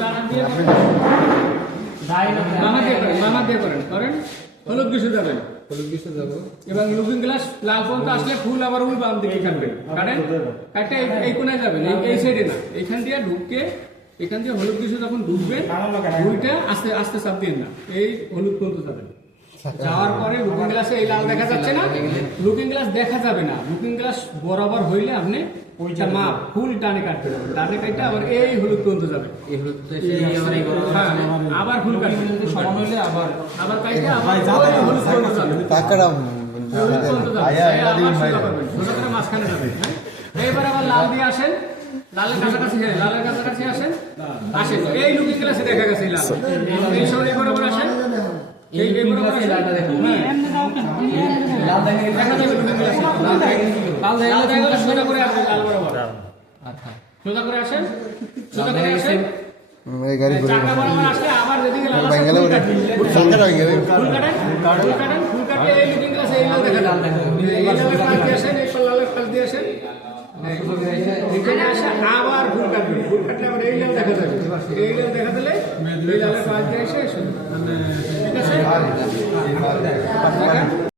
ডানা দিয়ে বামা দিয়ে করেন হলুদ কিছু যাবেন এবং লুকিং গ্লাস লাল পর্যন্ত আসলে ফুল আবার ওই বাম দিকে কাটবেন কাটে এই কোনায় যাবেন এই সাইডে না এইখান দিয়ে ঢুকে এখান দিয়ে হলুদ কিছু যখন ঢুকবেন ওইটা আস্তে আস্তে চাপ দিয়ে না এই হলুদ পর্যন্ত যাবেন যাওয়ার পরে লুকিং গ্লাসে এই লাল দেখা যাচ্ছে না লুকিং গ্লাস দেখা যাবে না লুকিং গ্লাস বরাবর হইলে আপনি ওইটা মাপ ফুল টানে কাটতে হবে টানে কাটতে আবার এই হলুদ পর্যন্ত যাবে আবার ফুল কাটবে সমান হইলে আবার কাটতে আবার হলুদ পর্যন্ত যাবে মাঝখানে যাবে এইবার আবার লাল দিয়ে আসেন লালের কাছাকাছি আসেন এই লুকিং গ্লাসে দেখা গেছে লাল এই সরে বরাবর আসেন এই বরাবর আসেন লাল দেখা যাবে লুকিং গ্লাসে লাল দেখা গেলে সোজা করে আসেন লাল বরাবর আচ্ছা সোজা করে আসেন চাকা বরাবর আসলে আবার যেদিকে লাল ফুল কাটেন এই লুকিং গ্লাসে এই লাল দেখা যাবে এই লালের পাশ দিয়ে আসেন এই লালের পাশ দিয়ে আসেন এখানে আসে আবার ফুল কাটলে আবার এই লাল দেখা যাবে এই লাল দেখা দিলে এই লালের পাশ দিয়ে এসে ঠিক আছে